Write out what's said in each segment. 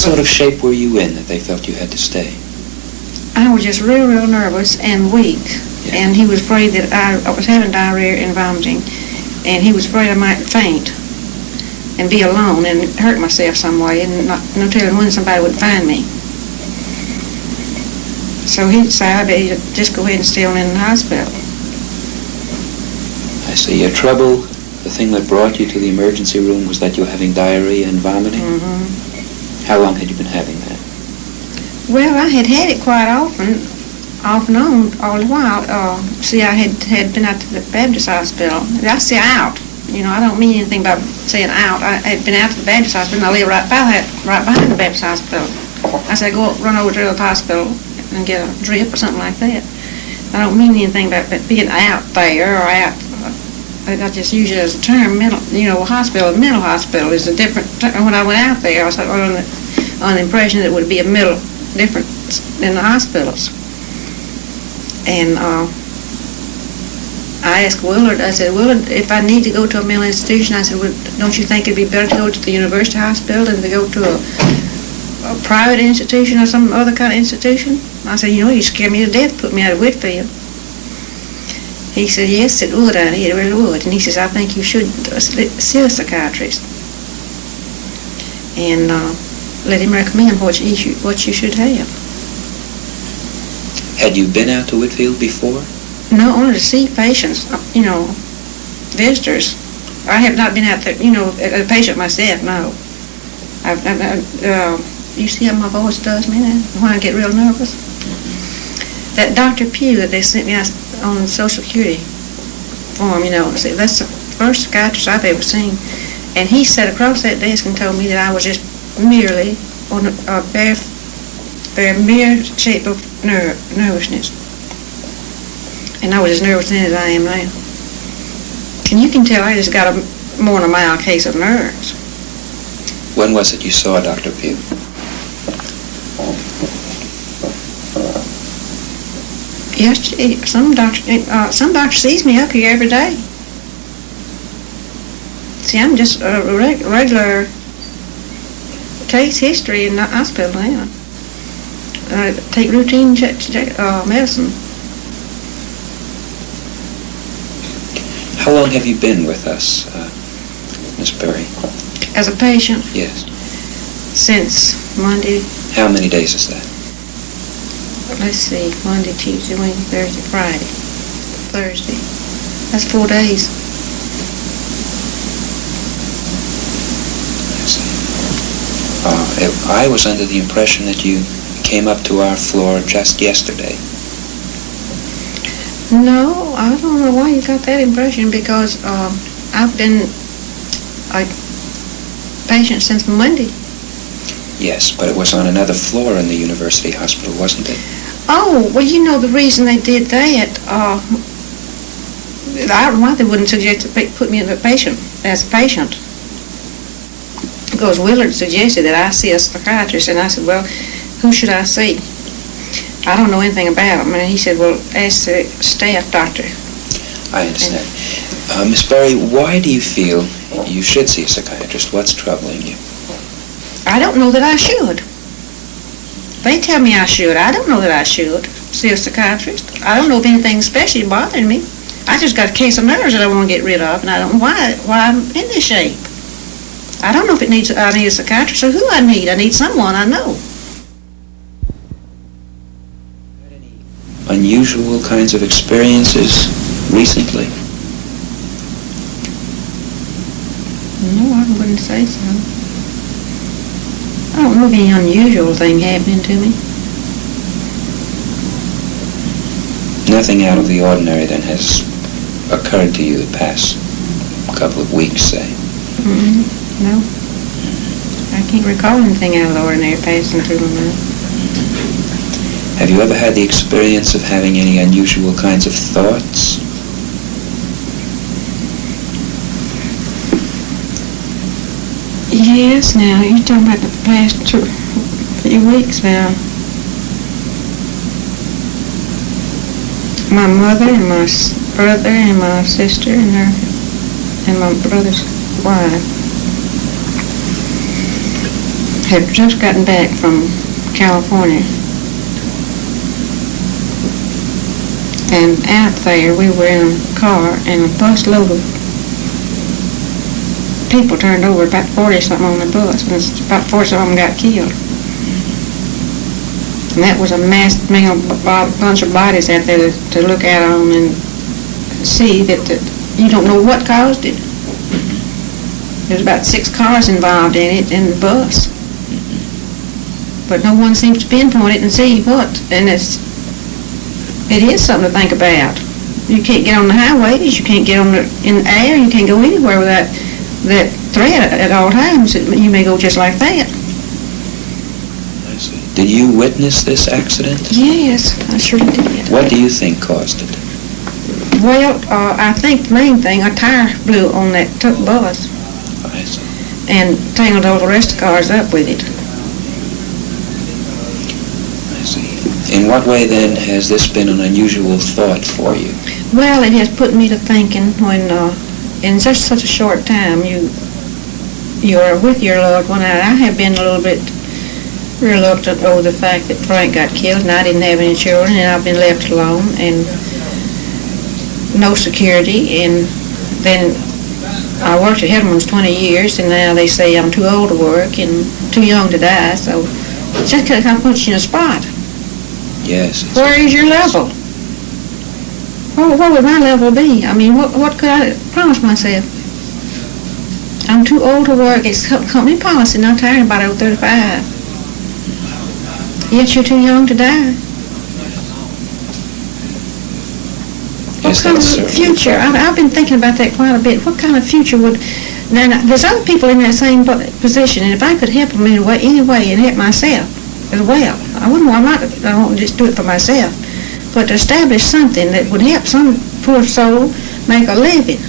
sort of shape were you in that they felt you had to stay? I was just real nervous and weak. Yeah. And he was afraid that I was having diarrhea and vomiting. And he was afraid I might faint and be alone and hurt myself some way and no telling when somebody would find me. So he decided to just go ahead and stay on in the hospital. I see. Your trouble, the thing that brought you to the emergency room was that you were having diarrhea and vomiting? Mm-hmm. How long had you been having that? Well, I had it quite often, off and on, all the while. See, I had been out to the Baptist hospital. I say out. You know, I don't mean anything by saying out. I had been out to the Baptist hospital, and I live right behind the Baptist hospital. I said, run over to the hospital and get a drip or something like that. I don't mean anything about being out there or out. I just use it as a term. Mental hospital is a different term. When I went out there, I was on the impression that it would be different than the hospitals. And I asked Willard, I said, Willard, if I need to go to a mental institution, I said, well, don't you think it'd be better to go to the university hospital than to go to a private institution or some other kind of institution? I said, you scare me to death, put me out of Whitfield. He said, yes, it would, it really would. And he says, I think you should see a psychiatrist. And let him recommend what you should have. Had you been out to Whitfield before? No, only to see patients, visitors. I have not been out there, a patient myself, no. You see how my voice does me now when I get real nervous? That Dr. Pugh that they sent me out on Social Security form, see, that's the first psychiatrist I've ever seen. And he sat across that desk and told me that I was just merely on a very mere shape of nervousness. And I was as nervous then as I am now. And you can tell I just got more than a mild case of nerves. When was it you saw Dr. Pugh? Yesterday. Some doctor sees me up here every day. See, I'm just a regular case history in the hospital now. I take routine medicine. How long have you been with us, Miss Berry? As a patient? Yes. Since Monday. How many days is that? Let's see, Monday, Tuesday, Wednesday, Thursday, Friday, Thursday. That's 4 days. I see. I was under the impression that you came up to our floor just yesterday. No, I don't know why you got that impression, because I've been a patient since Monday. Yes, but it was on another floor in the university hospital, wasn't it? Oh, well, the reason they did that, I don't know why they wouldn't suggest to put me as a patient. Because Willard suggested that I see a psychiatrist, and I said, well, who should I see? I don't know anything about him. And he said, well, ask the staff doctor. I understand. Miss Berry, why do you feel you should see a psychiatrist? What's troubling you? I don't know that I should. They tell me I should. I don't know that I should see a psychiatrist. I don't know if anything's especially bothering me. I just got a case of nerves that I want to get rid of, and I don't know why I'm in this shape. I don't know if I need a psychiatrist or who I need. I need someone I know. Unusual kinds of experiences recently? No, I wouldn't say so. I don't know of any unusual thing happening to me. Nothing out of the ordinary then has occurred to you the past couple of weeks, say? No. I can't recall anything out of the ordinary passing through my mind. Have you ever had the experience of having any unusual kinds of thoughts? Yes, now, you're talking about the past few weeks now. My mother and my brother and my sister and my brother's wife had just gotten back from California. And out there, we were in a car, and a bus load of people turned over, about 40-something on the bus, and about 40 of them got killed. And that was a mass, bunch of bodies out there to look at on and see that you don't know what caused it. There's about 6 cars involved in it, in the bus. But no one seems to pinpoint it and see what. And it is something to think about. You can't get on the highways, you can't get in the air, you can't go anywhere without that threat at all times. You may go just like that. I see. Did you witness this accident? Yes, I sure did. What do you think caused it? Well, I think the main thing, a tire blew on that bus. I see. And tangled all the rest of the cars up with it. I see. In what way, then, has this been an unusual thought for you? Well, it has put me to thinking when, in such a short time, you are with your loved one. I have been a little bit reluctant over the fact that Frank got killed, and I didn't have any children, and I've been left alone, and no security, and then I worked at Hedman's 20 years, and now they say I'm too old to work and too young to die, so it just kind of puts you in a spot. Yes. Where is your level? What would my level be? I mean, what could I promise myself? I'm too old to work. It's company policy, not tired about over 35. Yet you're too young to die. What kind of future? I've been thinking about that quite a bit. What kind of future would... Now, there's other people in that same position, and if I could help them in any way and help myself as well, I won't just do it for myself, but to establish something that would help some poor soul make a living.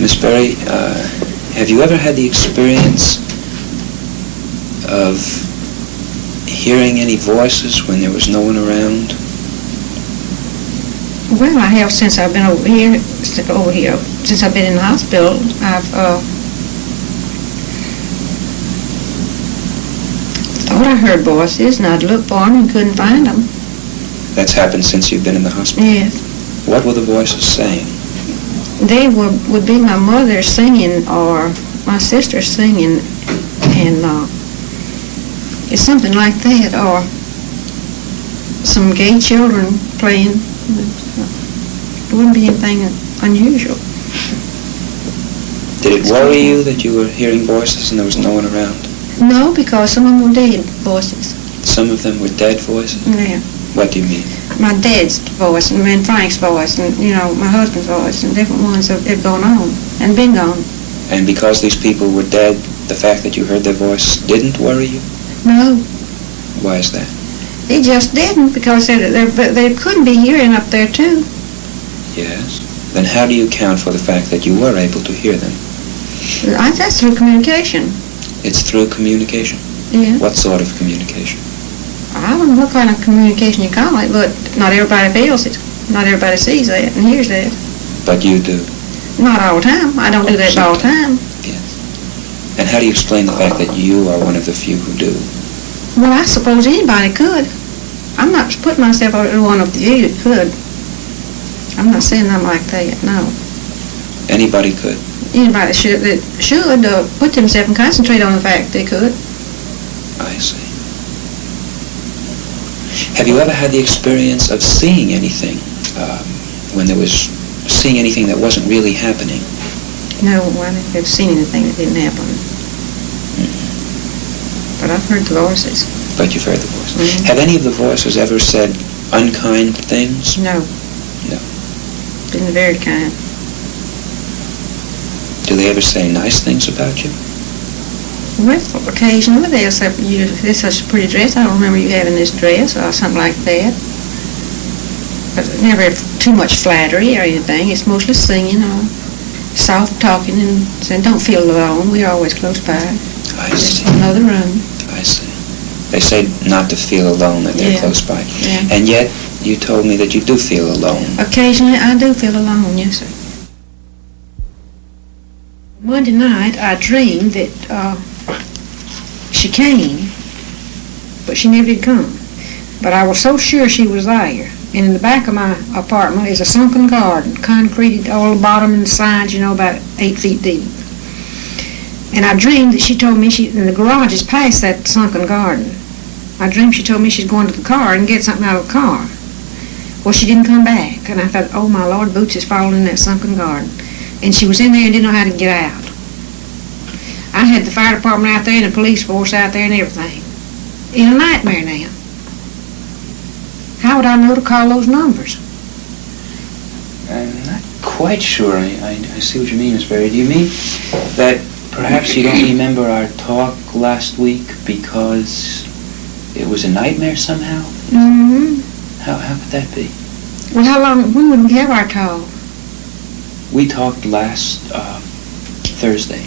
Miss Berry, have you ever had the experience of hearing any voices when there was no one around? Well, I have since I've been over here. Since I've been in the hospital, I've thought I heard voices, and I'd look for them and couldn't find them. That's happened since you've been in the hospital? Yes. What were the voices saying? They would be my mother singing or my sister singing, and it's something like that, or some gay children playing. It wouldn't be anything unusual. Did it worry you that you were hearing voices and there was no one around? No, because some of them were dead voices. Some of them were dead voices? Yeah. What do you mean? My dad's voice and Frank's voice and, my husband's voice and different ones have gone on and been gone. And because these people were dead, the fact that you heard their voice didn't worry you? No. Why is that? They just didn't, because they couldn't be hearing up there too. Yes. Then how do you account for the fact that you were able to hear them? That's through communication. It's through communication? Yeah. What sort of communication? I don't know what kind of communication you call it, but not everybody feels it. Not everybody sees that and hears that. But you do? Not all the time. I don't do that all the time. Yes. And how do you explain the fact that you are one of the few who do? Well, I suppose anybody could. I'm not putting myself as one of the few that could. I'm not saying I'm like that, no. Anybody could? Anybody should put themselves and concentrate on the fact they could. I see. Have you ever had the experience of seeing anything when there was seeing anything that wasn't really happening? No, I never seen anything that didn't happen. But I've heard the voices. But you've heard the voices. Mm-hmm. Have any of the voices ever said unkind things? No. No. Been very kind. Do they ever say nice things about you? Well, occasionally they'll say, this is such a pretty dress. I don't remember you having this dress or something like that. But never too much flattery or anything. It's mostly singing or soft talking and saying, don't feel alone. We're always close by. I Just see. another room. I see. They say not to feel alone, that they're close by. Yeah. And yet, you told me that you do feel alone. Occasionally I do feel alone, yes, sir. Monday night, I dreamed that she came, but she never did come. But I was so sure she was there. And in the back of my apartment is a sunken garden, concreted all the bottom and the sides, about 8 feet deep. And I dreamed that she told me and the garage is past that sunken garden. I dreamed she told me she's going to the car and get something out of the car. Well, she didn't come back. And I thought, oh, my Lord, boots is falling in that sunken garden. And she was in there and didn't know how to get out. I had the fire department out there and the police force out there and everything. In a nightmare now. How would I know to call those numbers? I'm not quite sure. I see what you mean, Miss Berry. Do you mean that perhaps you don't remember our talk last week because it was a nightmare somehow? Mm-hmm. How could that be? Well, when would we have our talk? We talked last Thursday.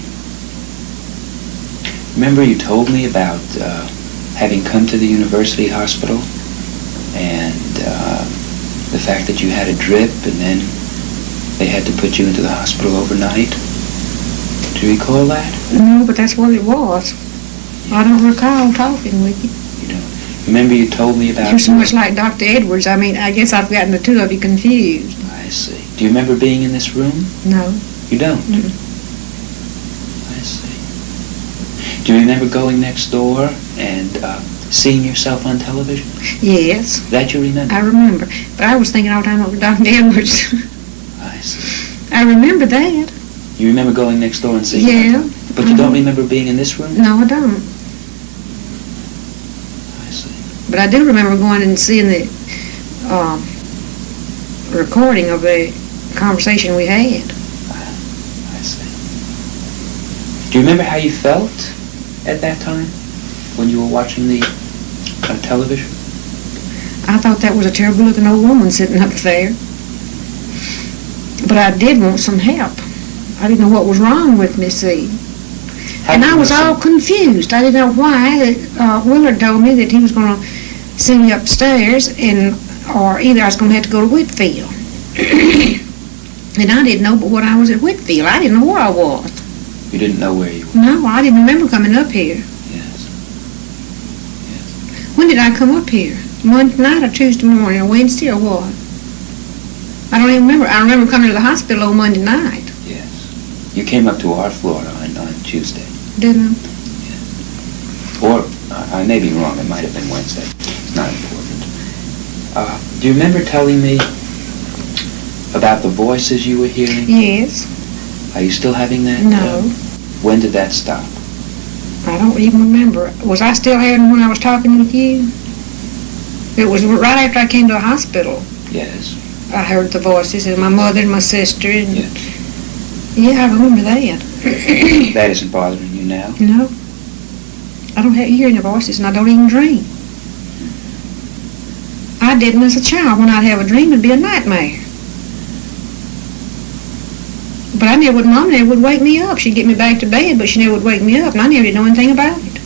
Remember you told me about having come to the university hospital and the fact that you had a drip and then they had to put you into the hospital overnight? Do you recall that? No, but that's what it was. I don't recall talking with you. You don't. Remember you told me about... You're so much like Dr. Edwards. I mean, I guess I've gotten the two of you confused. I see. Do you remember being in this room? No. You don't? Mm-mm. I see. Do you remember going next door and seeing yourself on television? Yes. That you remember? I remember. But I was thinking all the time of Dr. Edwards. I see. I remember that. You remember going next door and seeing Yeah. her? But you don't remember being in this room? No, I don't. I see. But I do remember going and seeing the recording of the conversation we had. I see. Do you remember how you felt at that time when you were watching the television? I thought that was a terrible-looking old woman sitting up there. But I did want some help. I didn't know what was wrong with me, see. And I was all confused. I didn't know why. Willard told me that he was going to send me upstairs, or either I was going to have to go to Whitfield. And I didn't know but what I was at Whitfield. I didn't know where I was. You didn't know where you were? No, I didn't remember coming up here. Yes. When did I come up here? Monday night or Tuesday morning or Wednesday or what? I don't even remember. I remember coming to the hospital on Monday night. Yes. You came up to our floor on Tuesday. Didn't I? Yes. Or, I may be wrong, it might have been Wednesday. It's not important. Do you remember telling me about the voices you were hearing? Yes. Are you still having that? No. When did that stop? I don't even remember. Was I still having when I was talking with you? It was right after I came to the hospital. Yes. I heard the voices, and my mother and my sister. And Yes. yeah, I remember that. That isn't bothering you now? No. I don't hear any voices, and I don't even dream. I didn't as a child. When I'd have a dream, it'd be a nightmare. But I never would, Mom never would wake me up. She'd get me back to bed, but she never would wake me up, and I never did know anything about it.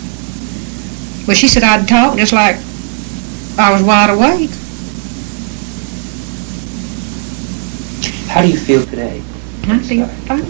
But she said I'd talk just like I was wide awake. How do you feel today? I feel fine.